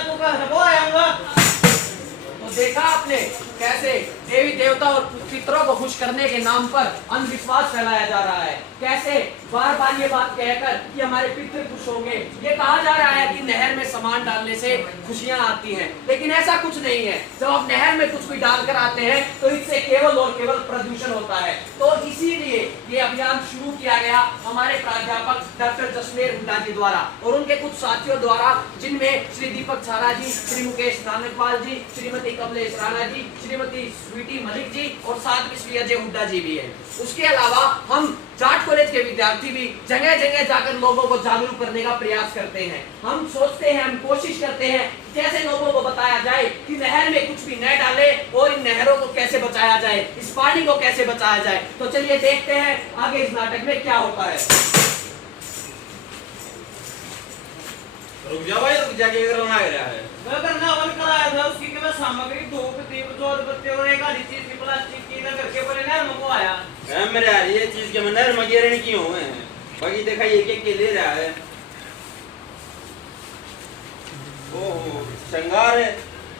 तू कहां वो आऊंगा। तो देखा आपने कैसे देवी देवता और पितरों को खुश करने के नाम पर अंधविश्वास फैलाया जा रहा है। कैसे बार बार ये बात कहकर कि हमारे पितृ खुश होंगे, ये कहा जा रहा है कि नहर में सामान डालने से खुशियां आती हैं, लेकिन ऐसा कुछ नहीं है। जब आप नहर में कुछ भी डालकर आते हैं तो इससे केवल और केवल प्रदूषण होता है। तो इसीलिए ये अभियान शुरू किया गया हमारे प्राध्यापक डॉक्टर जसमेर हुड्डा जी द्वारा और उनके कुछ साथियों द्वारा, जिनमें श्री दीपक छारा जी, श्री मुकेश नानकवाल जी, श्रीमती कमलेश राणा जी, श्रीमती स्वीटी मलिक जी और साथ में श्री अजय हुड्डा जी भी है। उसके अलावा हम जाट कॉलेज के विद्यार्थी भी जगह जगह जाकर लोगों को जागरूक करने का प्रयास करते हैं। हम सोचते हैं, हम कोशिश करते हैं कैसे लोगों को बताया जाए कि नहर में कुछ भी न डाले और इन नहरों को कैसे बचाया जाए, इस पानी को कैसे बचाया जाए। तो चलिए देखते हैं आगे इस नाटक में क्या होता है। रुक जा भाई, रुक जा, क्या करना है? मैं करना वन कराया था उसकी के मैं सामग्री धूप दीप जोत बत्ती और एक आधी चीज की प्लास्टिक की इधर करके बोले ना हमको आया मेरे यार ये चीज के नहर में गिरने क्यों हुए हैं? बाकी देखा एक एक के ले रहा है। ओहो श्रृंगार है,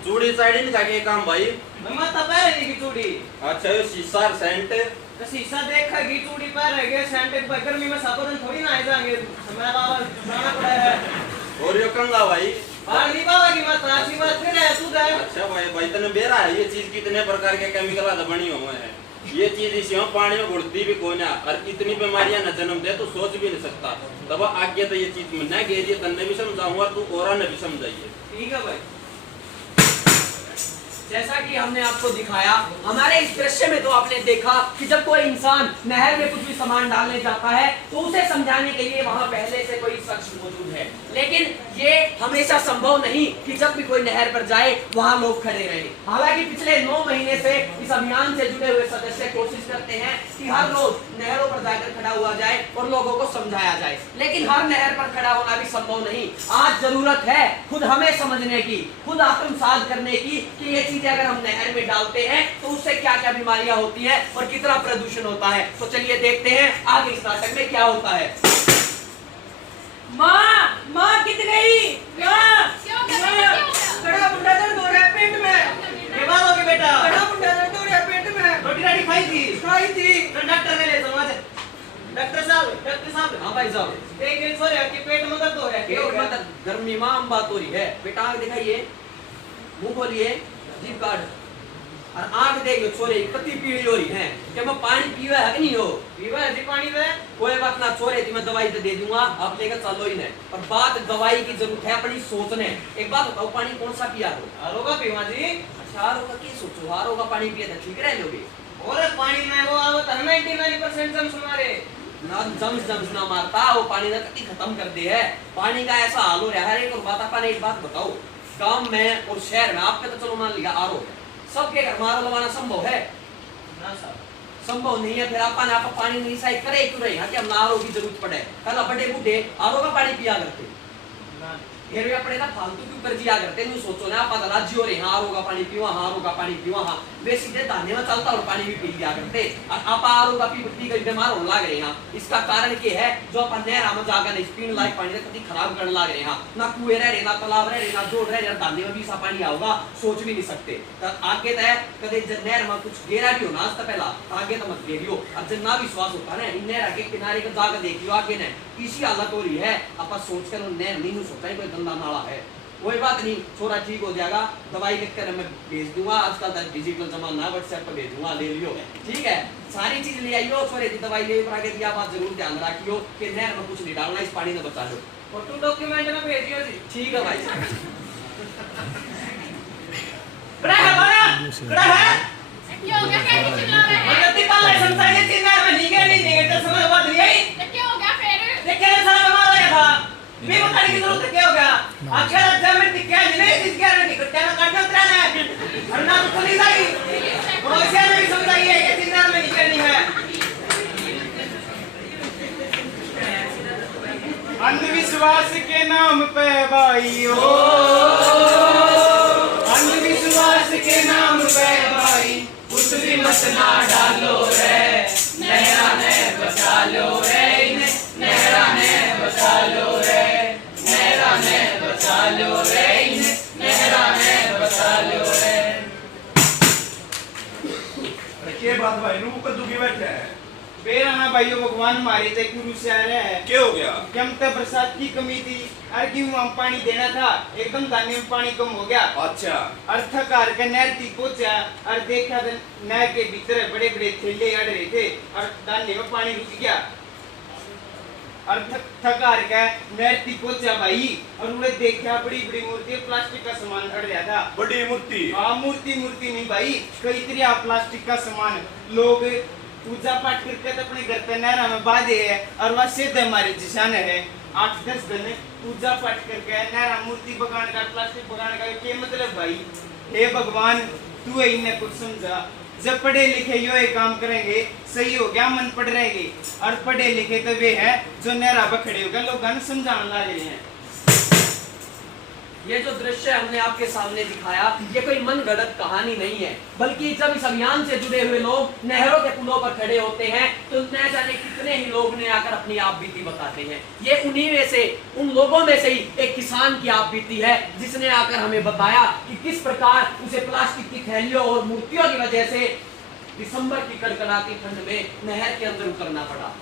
चूड़ी साड़ी नहीं खाके काम भाई। मैं तब है की चूड़ी। अच्छा ये शीशा सेंट तो शीशा देखा की चूड़ी पर रह गया सेंट पर गर्मी में साबुन थोड़ी ना आ जाएंगे, हमारा बाबा जाना पड़ा है। और यो कंगा भाई पानी बाबा की बात राशि बात फिर है तू गए। अच्छा भाई भाई तने बेरा है ये चीज कितने प्रकार के केमिकल से बनी हुए हैं। ये चीज इसी पानी में घुलती भी कोई ना और इतनी बीमारियां न जन्म दे तो सोच भी नहीं सकता। तब आगे तो ये चीज न घेरिए तन्ने भी समझाऊंगा तू और ने भी समझाइए। ठीक है भाई। जैसा कि हमने आपको दिखाया, हमारे इस दृश्य में तो आपने देखा कि जब कोई इंसान नहर में कुछ भी सामान डालने जाता है तो उसे समझाने के लिए वहां पहले से कोई शख्स मौजूद है, लेकिन ये हमेशा संभव नहीं कि जब भी कोई नहर पर जाए वहां लोग खड़े रहे। हालांकि पिछले 9 महीने से इस अभियान से जुड़े हुए सदस्य कोशिश करते हैं कि हर रोज नहरों पर जाकर खड़ा हुआ जाए और लोगों को समझाया जाए, लेकिन हर नहर पर खड़ा होना भी संभव नहीं। आज जरूरत है खुद हमें समझने की, खुद आत्मसात करने की कि ये अगर हम नहर में डालते हैं तो उससे क्या क्या बीमारियां होती हैं और कितना प्रदूषण होता है। तो चलिए देखते हैं आगे इस नाटक में क्या होता है। माँ कित गई? बड़ा बुढ़ा दर्द हो रहा है पेट में। बीमार हो गए बेटा? बड़ा बुढ़ा दर्द हो रहा है पेट में। रोटी राटी खाई थी? खाई थी। तो डॉक्टर ने ले समझ। डॉक्टर साहब। हाँ भाई साहब। एक दिन सो रहे कि पेट में दर्द हो रहा है। पेट में दर्द, गर्मी में आम बात हो रही है। बेटा आंख दिखाइए, मुंह खोलिए, जीभ काट और आंख देखिए, छोरे पत्ती पीली हो रही है। क्या मैं पानी पीवा है कि नहीं हो? पीवा है जी पानी में। कोई बात ना छोरे, मैं दवाई तो दे दूंगा, आप लेकर चलो ही नहीं। पर बात दवाई की जरूरत है अपनी सोचने। एक बात बताओ, पानी कौन सा पिया हो? आरो का पीवा जी। अच्छा आरो का की सोचो, आरो का पानी पिया था ठीक रह लोगे। और पानी में वो आवत है 99% जम्स मारे ना जम्स ना मारता, वो पानी ना कभी खत्म कर दे है। पानी का ऐसा हाल हो रहा है। एक और बात अपन एक बात बताओ, गांव में और शहर में आपके तो चलो मान लिया आरो है, सबके घर में आरो लगाना संभव है ना साहब? संभव नहीं है। फिर अपन आप पानी नहीं सही करे क्यों रहे हैं कि हम आरो की जरूरत पड़े। कल बड़े बूढ़े आरो का पानी पिया करते ना। फिर भी अपने ना फालतू के ऊपर जिया करते नहीं सोचो ना आप राज्य हो रहे हाँ आरो का पानी पीवा, हाँ आरो का पानी पीवा, हाँ वे सीधे दाने में चलता और पानी भी पी लिया करते। आप आरो का पी कर बीमार होने लग रहे हैं। इसका कारण क्या है? जो अपन नहर में जाकर नहीं पीने लायक पानी कभी खराब करने लग रहे हैं। ना कुएं रह रहे, ना तालाब रह रहे, ना जोड़ रह रहे, दाने में भी ऐसा पानी आओगा सोच भी नहीं सकते। आगे तय कदे नहर में कुछ गेरा भी होना पहला आगे तो मत गेरियो। अब जब ना विश्वास होता है ना नहर के किनारे को जाकर देखियो आगे ने इसी हालत हो रही है। अपन सोच कर नहर नहीं सोचा कोई गंदा नाला है। कोई बात नहीं, छोरा ठीक हो जाएगा, दवाई लिखकर मैं भेज दूंगा। आजकल तक डिजिटल जमाना है, व्हाट्सएप पर भेज दूंगा, ले लियो। ठीक है, सारी चीज ले आइयो, छोरे की दवाई ले आगे दिया। बात जरूर ध्यान रखियो कि नहर में कुछ नहीं डालना, इस पानी में बचा लो। फोटो डॉक्यूमेंट में भेजियो जी। ठीक है भाई। बड़ा है बड़ा है क्या हो गया? कैसे चिल्ला रहे हैं? गलती का लाइसेंस है कि नहर में नहीं तो समझ बात नहीं आई। क्या हो गया फिर? देखिए सारा बीमार हो गया था, भी बताने की जरूरत है। क्या हो गया? आखिर एग्जाम में क्या नहीं इस क्या नहीं करते ना काटना उतराना है और ना तो पुलिस आई वो इसे नहीं समझाइए कि नहर में निकलनी है। अंधविश्वास के नाम पे भाइयों, अंधविश्वास के नाम पे भाई कुछ भी मत ना डालो रे, नहरा ने बचा लो रे, नहरा ने बचा लो रे, नहरा ने बचा लो रे, बेरा ना भाइयों भगवान हमारे तक गुरु से आ रहे हैं क्या हो गया? कम तो बरसात की कमी थी और क्यों हम पानी देना था एकदम धान्य में पानी कम हो गया अच्छा और थकार के नहर तक पहुंचा और देखा तो नहर के भीतर बड़े बड़े थैले अड़ रहे थे और धान्य में पानी रुक गया और थकार के नहर तक पहुंचा भाई और उन्हें देखा बड़ी बड़ी मूर्ति प्लास्टिक का सामान अड़ रहा था बड़ी मूर्ति। हाँ मूर्ति नहीं भाई कई तरह प्लास्टिक का सामान लोग पूजा पाठ करके तो अपने घर पे नहरा में बांधे है और वह सिद्ध हमारे जिसान है 8-10 दिन पूजा पाठ करके नहरा मूर्ति बगान का प्लास्टिक बगान का क्या मतलब भाई हे भगवान तू इन्हें कुछ समझा जब पढ़े लिखे यो ये काम करेंगे सही हो गया मन पढ़ रहेंगे और पढ़े लिखे तो वे हैं जो नहरा पर खड़े होकर लोगों ने समझाने लगे हैं। ये जो दृश्य हमने आपके सामने दिखाया ये कोई मन गढ़ंत कहानी नहीं है, बल्कि जब इस अभियान से जुड़े हुए लोग नहरों के पुलों पर खड़े होते हैं तो न जाने कितने ही लोग ने आकर अपनी आप बीती बताते हैं। ये उन्हीं में से उन लोगों में से ही एक किसान की आप बीती है जिसने आकर हमें बताया कि किस प्रकार उसे प्लास्टिक की थैलियों और मूर्तियों की वजह से दिसंबर की कड़कड़ाती ठंड में नहर के अंदर उतरना पड़ा।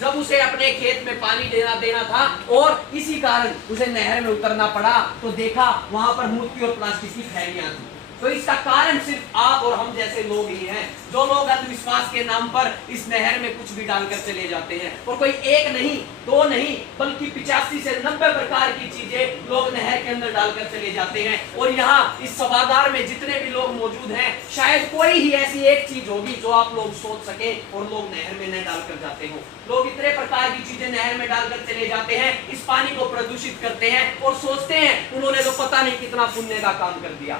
जब उसे अपने खेत में पानी देना था और इसी कारण उसे नहर में उतरना पड़ा तो देखा वहां पर मूर्ति और प्लास्टिक की थैलियां थी। तो इसका कारण सिर्फ आप और हम जैसे लोग ही हैं जो लोग अंधविश्वास के नाम पर इस नहर में कुछ भी डालकर चले जाते हैं। और कोई एक नहीं दो नहीं बल्कि 85 से 90 प्रकार की चीजें लोग नहर के अंदर डालकर चले जाते हैं। और यहाँ इस सभागार में जितने भी लोग मौजूद हैं शायद कोई ही ऐसी एक चीज होगी जो आप लोग सोच सके और लोग नहर में न डालकर जाते हो। लोग इतने प्रकार की चीजें नहर में डालकर चले जाते हैं, इस पानी को प्रदूषित करते हैं और सोचते हैं उन्होंने तो पता नहीं कितना पुण्य का काम कर दिया।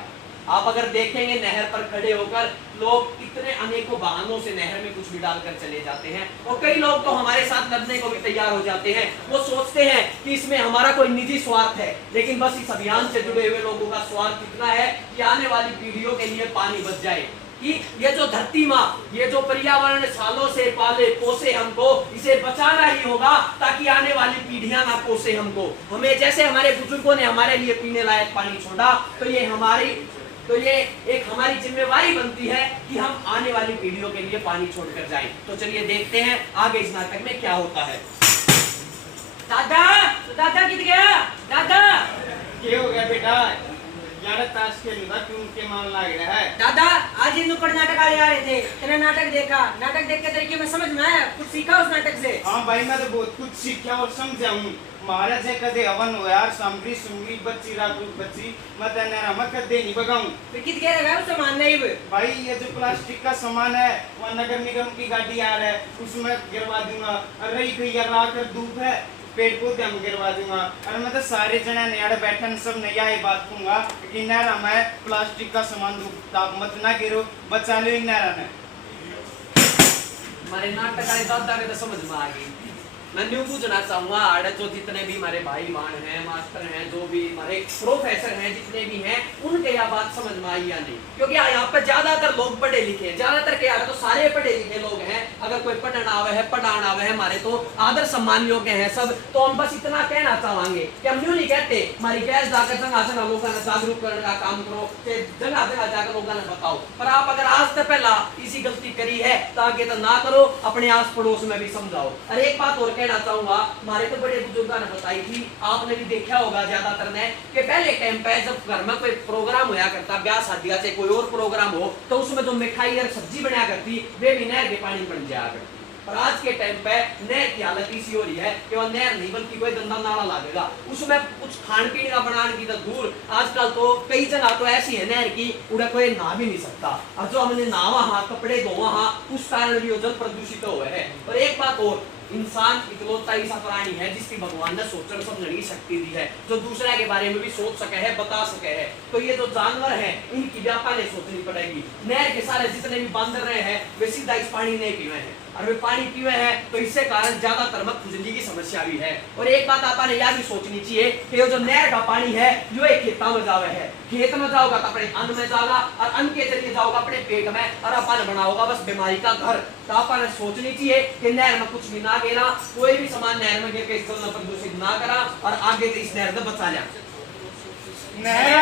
आप अगर देखेंगे नहर पर खड़े होकर लोग इतने अनेकों बहानों से नहर में कुछ भी डालकर चले जाते हैं और कई लोग तो हमारे साथ लड़ने को भी तैयार हो जाते हैं। वो सोचते हैं कि इसमें हमारा कोई निजी स्वार्थ है, लेकिन बस इस अभियान से जुड़े हुए लोगों का स्वार्थ इतना है कि आने वाली पीढ़ियों के लिए पानी बच जाए, कि ये जो धरती माँ ये जो पर्यावरण सालों से पाले पोसे हमको इसे बचाना ही होगा ताकि आने वाली पीढ़ियां ना पोसे हमको। हमें जैसे हमारे बुजुर्गों ने हमारे लिए पीने लायक पानी छोड़ा तो ये एक हमारी जिम्मेवारी बनती है कि हम आने वाली पीढ़ियों के लिए पानी छोड़कर जाएं। तो चलिए देखते हैं आगे इस नाटक में क्या होता है। दादा किधर गया? दादा क्या हो गया बेटा? यार ताश खेलूंगा क्यों के मान लग रहा है? दादा आज ही नुक्कड़ नाटक आ रहे थे, तेरा नाटक देखा, नाटक देख के तरीके में समझ में आया, कुछ सीखा उस नाटक से? हाँ भाई मैं तो बहुत कुछ सीखा और समझा हूँ। महाराज है कदे हवन हो यार सामग्री सुमरी बच्ची रातूक बच्ची मत नहरा मत कदे नहीं बगाऊं। फिर कित कह रहा है उसे मानना ही भाई ये जो प्लास्टिक का सामान है वह नगर निगम की गाड़ी आ रहा है उसमें गिरवा दूंगा और रही कोई रात धूप है पेड़ पौधे हम गिरवा दूंगा और मैं तो सारे जने नयाड़े बैठन सब नया ये बात कहूंगा कि नहरा में प्लास्टिक का सामान आप मत ना गिरो बचा लो इन नहरा में। हमारे नाटक वाले दादा के तो समझ में आ गई। मैं न्यू पूछना चाहूंगा आड़े जो जितने भी हमारे भाई बहन हैं मास्टर हैं जो भी हमारे प्रोफेसर हैं जितने भी हैं उनके यह बात समझ में आई या नहीं, क्योंकि यहाँ पे ज्यादातर लोग पढ़े लिखे हैं, ज्यादातर के यार तो सारे पढ़े लिखे लोग हैं। अगर कोई पढ़ना आवे है पढ़ाना आवे है हमारे तो आदर सम्मान योग्य है सब। तो हम बस इतना कहना चाहेंगे कि हम यूं नहीं कहते हमारी गैस जाकर जगह लोगों ने जागरूक करने का काम करो, जगह जगह जाकर लोगों ने बताओ। पर आप अगर आज से पहला इसी गलती करी है तो आगे तो ना करो, अपने आस पड़ोस में भी समझाओ। और एक बात और कहना चाहूंगा, हमारे तो बड़े बुजुर्गों ने बताई थी, आपने भी देखा होगा ज्यादातर ने कि पहले टाइम पे जब घर में कोई प्रोग्राम होया करता, ब्याह शादी चाहे कोई और प्रोग्राम हो तो उसमें जो मिठाई और सब्जी बनाया करती वे भी नहर के पानी बन जाया करती। पर आज के टाइम पे नहर की हालत इसी हो रही है कि वह नहर नहीं बल्कि कोई गंदा नाला लगेगा, उसमें कुछ खान पीने का बनाने की तो दूर, आजकल तो कई जगह तो ऐसी है नहर की उड़ा कोई नहा भी नहीं सकता। और जो हमने नहावा हाँ कपड़े धोवा हाँ उस कारण भी जल प्रदूषित हुए है। और एक बात और, इंसान इकलौता ऐसा प्राणी है जिसकी भगवान ने सोचने समझने की शक्ति दी है, जो दूसरे के बारे में भी सोच सके है बता सके है। तो ये जो जानवर है इनकी व्यापा ने सोचनी पड़ेगी। नहर के सारे जितने भी बंदर रहे हैं वे सीधा इस पानी नहीं पीवे हैं, और वे पानी पीवे हैं तो इससे कारण ज्यादातर में खुजली की समस्या भी है। और एक बात आपने यह भी सोचनी चाहिए कि जो नहर का पानी है जो एक खेता में जावे है, खेत में जाओगा तो अपने अन्न में जाओगा और अन्न के जरिए जाओगा अपने पेट में और अपन बनाओगा बस बीमारी का घर। तो अपन सोचनी चाहिए कि नहर में कुछ भी ना गिरा, कोई भी सामान नहर में गिर के स्थल में प्रदूषित ना करा और आगे इस नहर से बचा लिया। नहर